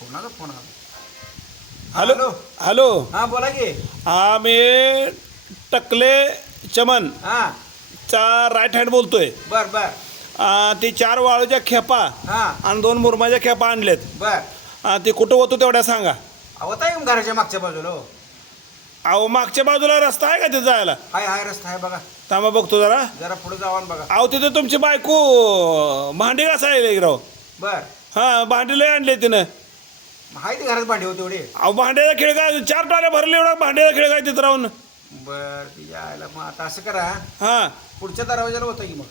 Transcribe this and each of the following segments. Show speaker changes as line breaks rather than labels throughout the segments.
कोणाचा फोन आला.
Hello?
Hello. हा बोला की.
हा मी टकले चमन
हा.
चा राईट हँड बोलतोय.
बर बर.
आ, ती चार वाळूच्या खेपा
हा.
आणि दोन मुरमाच्या खेपा आणल्यात
बर.
आ, ते कुठं होतो तेवढ्या सांगा.
अहो ताई घराच्या मागच्या बाजूला हो.
अहो मागच्या बाजूला रस्ता आहे का तिथं जायला?
हाय हाय रस्ता आहे बघा.
थांबा बघतो जरा.
जरा पुढे जावा आणि बघा.
अहो तिथे तुमची बायको भांडी घासायला राव.
बर.
हां भांडी लय आणले तिनं.
हाय ती घरात भांडी होती एवढी.
अहो भांड्याचा खेळ काय चार टाळ्या भरले एवढा भांड्याचा खेळ काय तिथं राहून?
बर ती यायला मग आता असं करा.
हां.
पुढच्या दरवाजाला होतं की मग?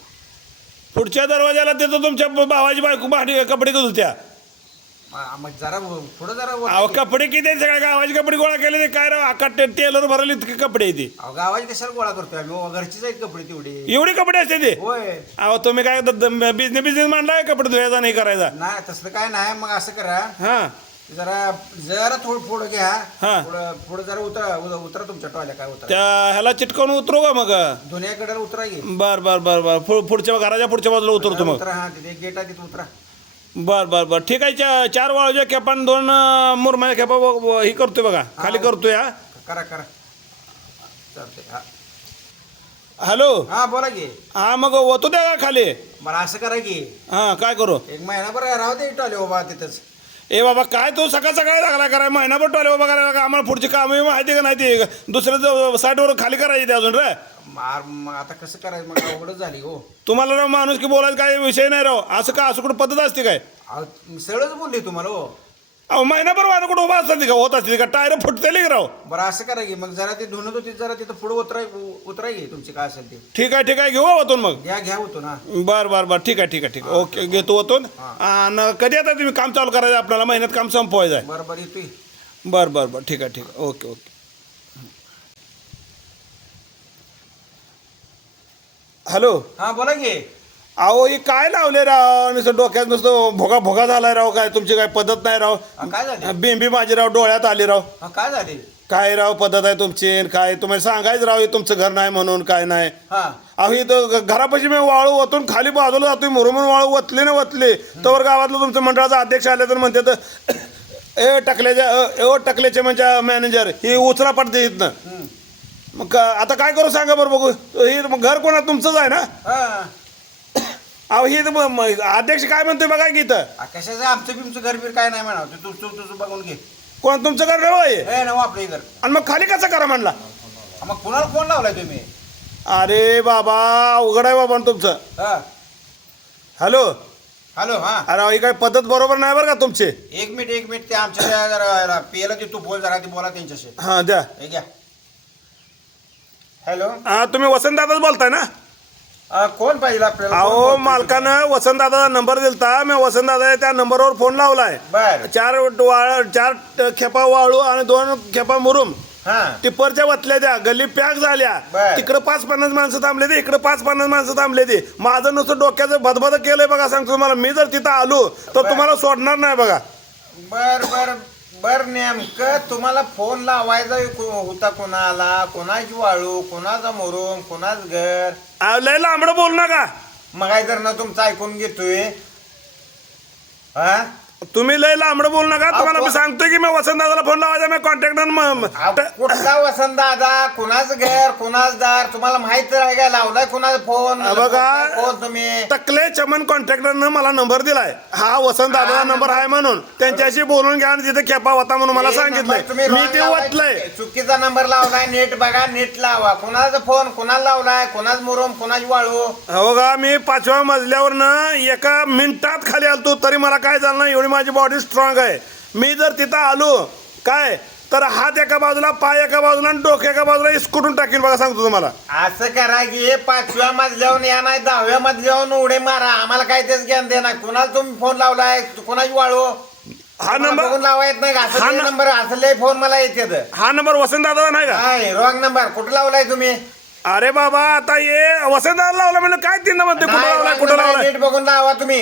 पुढच्या दरवाजाला तिथं तुमच्या भावाची बायको भांडी कपडे धुत होत्या.
मग जरा पुढे जरा
अहो. कपडे किती आहेत सगळ्या गावाचे कपडे गोळा केले ते काय राव? आका टेलर भरले इतके कपडे आहे ते.
अहो गावाची कशाला गोळा करतोय आम्ही? हो, घरचीच आहेत कपडे तेवढी.
एवढे कपडे असते ते?
होय.
अहो तुम्ही काय बिझनेस बिझनेस मांडलाय कपडे धुवायचा नाही करायचा?
नाही तसलं काय नाही. मग असं करा.
हां.
जरा जरा थोडं पुढं घ्या.
हा.
पुढं पुढं जरा उतरा उत- उतरा तुमच्या टॉयला काय उतरा.
त्या ह्याला चिटकवून उतरू का मग?
दोन्हीकडे उतरा की.
बर बर बर बर. पु- पुढच्या घराच्या पुढच्या बाजूला उतरतो मग.
उतरा हा तिथे गेट आहे तिथे उतरा.
बर बर बर. ठीक आहे चा- चार वाळूच्या खेपा आणि दोन अं, मुरमाच्या खेपा व- व- ही करतोय बघा. खाली करतोय हा.
करा करा. चालतंय हा.
हॅलो?
हा बोला की.
हा मग होतो द्या का खाली?
बरं असं करा की.
हा काय करू?
एक महिनाभर राहू दे टॉले बाबा तिथंच.
ए बाबा काय तू सकाळ सकाळी लागला कराय महिनाभर टोले बाबा करायला का आम्हाला पुढची कामं माहिती का नाही ते? दुसऱ्या साईडवर खाली करायची ते अजून रे.
मार मग आता कसं करायचं? मग अवघडच झाली हो.
तुम्हाला राव माणूस की बोलायचं काही विषय नाही राव. असं का असं कुठं पद्धत असते काय?
अहो, सरळच बोलली तुम्हाला हो.
अहो महिनाभर वाहन कुठं उभा असतात का होत असते का? टायर फुटते का राव.
बरं असं करा की मग जरा ते धुणत होती जरा तिथं पुढं उतराय उतराय की तुमची काय असेल ते.
ठीक आहे ठीक आहे घेऊ होतून मग.
घ्या घ्या होतो ना
बर बर बर ठीक आहे ठीक आहे ठीक आहे. ओके घेतो होतो आणि कधी आता तुम्ही काम चालू करायचं? आपल्याला महिन्यात काम संपवायचं आहे.
बरं बरं येतोय.
बर बर बर ठीक आहे ठीक आहे. Okay okay. हॅलो.
हा बोला की.
अहो हे काय लावले राव? नुसतं डोक्यात नुसतं भोगा भोगा झालाय राव काय तुमची काय पद्धत नाही राव.
काय झाले?
बिंबी माझी राव डोळ्यात आली राव.
काय झाले?
काय राव पद्धत आहे तुमची आणि काय? तुम्हाला सांगायचं राव हे तुमचं घर नाही म्हणून काय नाही.
हा.
अहो इथं घरापाशी मी वाळू ओतून खाली बाजूला जातोय मुरुमून वाळू ओतली ना ओतली. तवर गावातलं तुमचं मंडळाचा अध्यक्ष आले तर म्हणते तर ए टकल्याच्या ओ टकल्याचे म्हणजे मॅनेजर ही उचला पडते इथनं. मग आता काय करू सांगा बरं बघू. ही घर कोणा तुमचंच आहे ना?
हा.
अहो ही तर अध्यक्ष काय म्हणतोय बघा की इथं.
आ, कशाचं? आमचं बिमचं घर बीर काय नाही म्हणा तू तू तू तुझं बघून घे.
कोण तुमचं घर नव आहे?
ए ना आपलं हे घर.
आणि मग खाली कसं करा म्हणला?
आ, मग कुणाला फोन लावलाय तुम्ही?
अरे बाबा अवघड आहे बाबा तुमचं.
हा.
हॅलो?
हॅलो हा.
अरे अहो, ही काय पद्धत बरोबर नाही बरं का तुमची?
एक मिनिट एक मिनिट. ते आमच्या त्या जरा पियाला ते तू बोल जरा ते बोला त्यांच्याशी.
हां द्या.
हे घ्या. हॅलो?
हा तुम्ही वसंतदादाच बोलताय ना?
आ, कोण पाहिजे आपल्याला? कोण
अहो
बोलतोय?
मालकानं वसंतदादाचा नंबर दिलता. मी वसंतदादा त्या नंबरवर फोन लावलाय.
बर.
चार वाळ चार ट- खेपा वाळू आणि दोन खेपा मुरुम.
हा.
टिप्परच्या वतल्या द्या गल्ली पॅक झाल्या.
बर.
तिकडं पाच पन्नास माणसं थांबले ते इकडं पाच पन्नास माणसं थांबले ते. माझं नुसतं डोक्याचं भदभद केलंय बघा सांगतो तुम्हाला. मी जर तिथं आलो तर
बर.
तुम्हाला सोडणार नाही बघा.
बर बर. बर नेमकं तुम्हाला फोन लावायचा को- होता कोणाला? कोणाची वाळू? कोणाचा मोरूम? कोणाच घर?
अहो, लय लांबडं बोलू नका.
मग जर ना तुमचं ऐकून घेतोय. हा?
तुम्ही लय लांबडं बोलू नका. तुम्हाला मी सांगतोय की मी वसंतदादाला फोन लावायचा मी कॉन्टॅक्ट
कुठला वसंत दादा कुणाच घर? कुणाच दार? तुम्हाला माहीत आहे का? लावलाय कुणाचा फोन
बघा.
तुम्ही?
टकले चमन कॉन्ट्रॅक्टरनं मला नंबर दिलाय. हा वसंत दादाचा
हा,
नंबर आहे म्हणून. त्यांच्याशी बोलून घ्या तिथे खेपा होता म्हणून मला सांगितलंय. मी ते
लावलाय. चुकीचा नंबर लावलाय नेट बघा नेट लावा. कुणाचा फोन कुणाला लावलाय कुणाच मुरुम कुणाची वाळू?
हो का मी पाचव्या मजल्यावरनं एका मिनिटात खाली आलतो तरी मला काय झालं नाही एवढी माझी बॉडी स्ट्रॉंग आहे. मी जर तिथं आलो काय? तर हात एका बाजूला पाय एका बाजूला आणि डोकं एका बाजूला इस्कुटून टाकीन बघा सांगतो तुम्हाला.
असं करा की हे पाचव्या मजल्यावर या नाही दहाव्या मजल्यावर उडे मारा. आम्हाला काय तेच ज्ञान देणार? कुणाला तुम्ही फोन लावलाय? कुणाची वाळू?
हा नंबर
बघून लावा येत नाही का?
हा
असं
न-
नंबर असले फोन मला येते
हा नंबर वसंत दादाचा नाही का?
काय रॉंग नंबर कुठं लावलाय तुम्ही?
अरे बाबा आता ये वसंत दादा लावला म्हणजे काय तीन म्हणते कुठं
नाही,
लावलाय
wrong
कुठं
number आहे, नीट बघून लावा तुम्ही.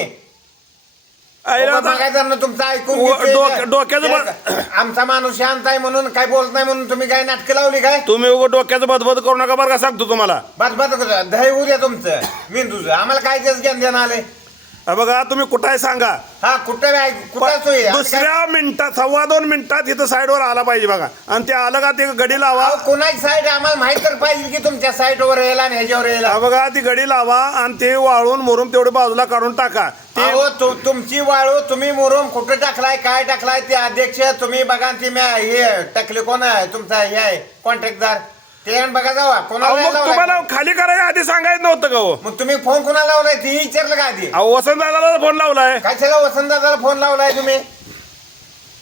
अरे आता-
बघायचं ना तुमचं ऐकून
व-
घेतोय
डोक्या-
का?
डोक्याचं
आमचा माणूस शांत आहे म्हणून काय बोलत नाही म्हणून तुम्ही काय नाटकं लावली काय?
तुम्ही उगाच डोक्याचं बदबद करू नका बरं का सांगतो तुम्हाला.
बस बस दही होऊ द्या तुमचं. मेंदूचं आम्हाला काय तेच ज्ञान देणं आले
बघा तुम्ही कुठं आहे सांगा.
हा कुठं आहे? कुठं सोय आहे?
दुसऱ्या मिनिटात सव्वा दोन मिनिटात इथं साईडवर आला पाहिजे बघा. आणि ते आलं का ते गडी लावा.
अहो, कोणाची साईड आम्हाला माहीत तर पाहिजे की तुमच्या साईटवर यायला आणि ह्याच्यावर यायला.
हा बघा ती गडी लावा आणि ते वाळून मुरुम तेवढे बाजूला काढून टाका. ते
अहो तु- तुमची वाळू तुम्ही मुरुम कुठं टाकलाय काय टाकलाय ते अध्यक्ष तुम्ही बघा आणि ती म्या- हे टाकले कोण आहे? तुमचा हे आहे कॉन्ट्रॅक्टदार. ते आणि बघा जावा
अहो
कोणाला
मग
लावलाय?
तुम्हाला खाली करायच्या आधी सांगायचं नव्हतं का हो?
मग तुम्ही फोन कोणाला लावलाय? ते विचारलं का आधी?
अहो वसंत दादाला फोन लावलाय.
कशाला वसंतदादाला फोन लावलाय तुम्ही?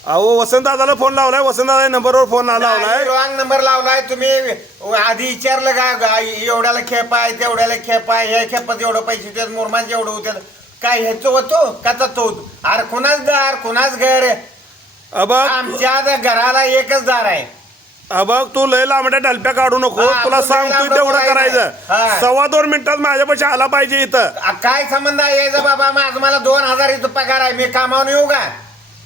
अहो वसंत दादाला फोन लावलाय. वसंत दादा नंबरवर फोन लावलाय.
रॉंग नंबर लावलाय. तुम्ही आधी विचारलं का? गा- एवढ्याला खेप आहे तेवढ्याला खेप आहे. ह्या खेपात एवढं पैसे होतात मुरमांचे एवढं होतात काय ह्याचं होतो का तो अरे कुणाच दार कुणाच घर?
अबघ
आमच्या घराला एकच दार आहे.
अबघ तू लय लांबड्या डलप्या काढू नको.
हा,
तुला
तू लय
सांगतोय
लांबडं
तेवढं
बोलायचं.
करायचं.
हा.
सव्वा दोन मिनिटात माझ्यापाशी आला पाहिजे इथं.
आ, काय संबंध आहे? याचा बाबा माझं मला दोन हजार इथं पगार आहे. मी कामावून येऊ का?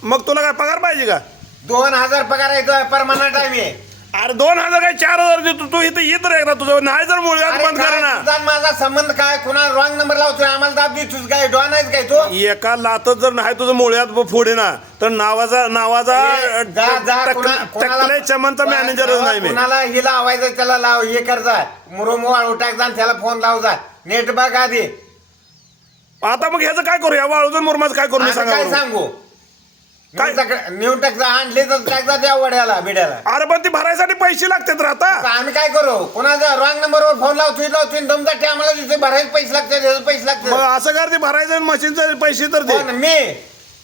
मग तुला काय पगार पाहिजे का?
दोन हजार पगार आहे. परमनंट आहे मी.
अरे दोन हजार काय चार हजार देतो तू इथं येत रे एकदा तुझं नाही जर
अरे
बंद कर ना
तुझा आणि माझा संबंध काय? कुणा रॉंग नंबर लावतोय? आम्हाला दाब देतोस काय डॉन आहेस काय तो?
एका लातच जर नाही तुझं मुळ्यात पुढे ना तर नावाचा नावाचा
ए, जा जा कुणा- कुणाला-
टकले चमनचा मॅनेजरच नाही मी.
कुणाला ही लावायचं त्याला लाव हे कर जा. मुरुम वाळू टाक जा आणि त्याला फोन लाव जा. नेट बघ आधी.
आता मग ह्याचं काय करू? या वाळूचं मुरमाचं काय करू? मी सांगा
काय
बरं.
सांगू?
काय?
नेऊन टाक- नेऊन टाक जा आणले तर टाक जा त्या वड्याला बिड्याला?
अरे पण ती भरायसाठी पैसे लागतात रे आता.
आम्ही काय करू? कोणाचा रॉंग नंबरवर फोन लावतोय लावतोय दमदाटी आम्हाला तिथे भरायचे पैसे लागतात पैसे
मग
लागतात
असं कर ते भरायचं मशीनचे पैसे तर दे.
कोण? मी?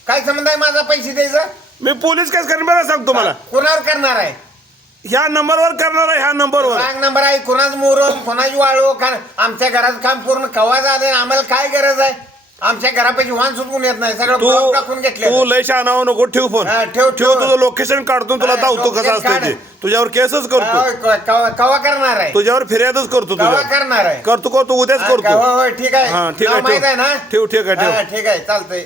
काय संबंध आहे माझा पैसे द्यायचं?
मी पोलीस केस करीन बरं सांगतो मला.
कोणावर करणार आहे?
ह्या नंबरवर करणार आहे ह्या नंबरवर.
रॉंग नंबर आहे कोणाच मोरम कोणाची वाळू कारण आमच्या घरात काम पूर्ण कवा झालं आम्हाला काय गरज आहे? आमच्या घरापाशी वाहन सुटून येत नाही. सगळं
तू
टाकून घेतले
तू लय शहाणावं नको ठेव फोन.
हा, ठेव,
ठेव
ठेव.
तुझं लोकेशन काढतो तुला
हा,
धावतो कसं
location
असतं ते.
काढ.
तुझ्यावर केसच करतो.
कवा करणार आहे?
तुझ्यावर फिर्यादच करतो
कवा
तुझ्या
करणार आहे?
करतो करतो उद्याच
हा,
करतो.
कवा- होय, ठीक आहे.
हा, ठीक
नाव
आहे,
माहीत
ठेव.
आहे ना?
ठेव, ठीक आहे, ठेव.
ठीक आहे चालतंय.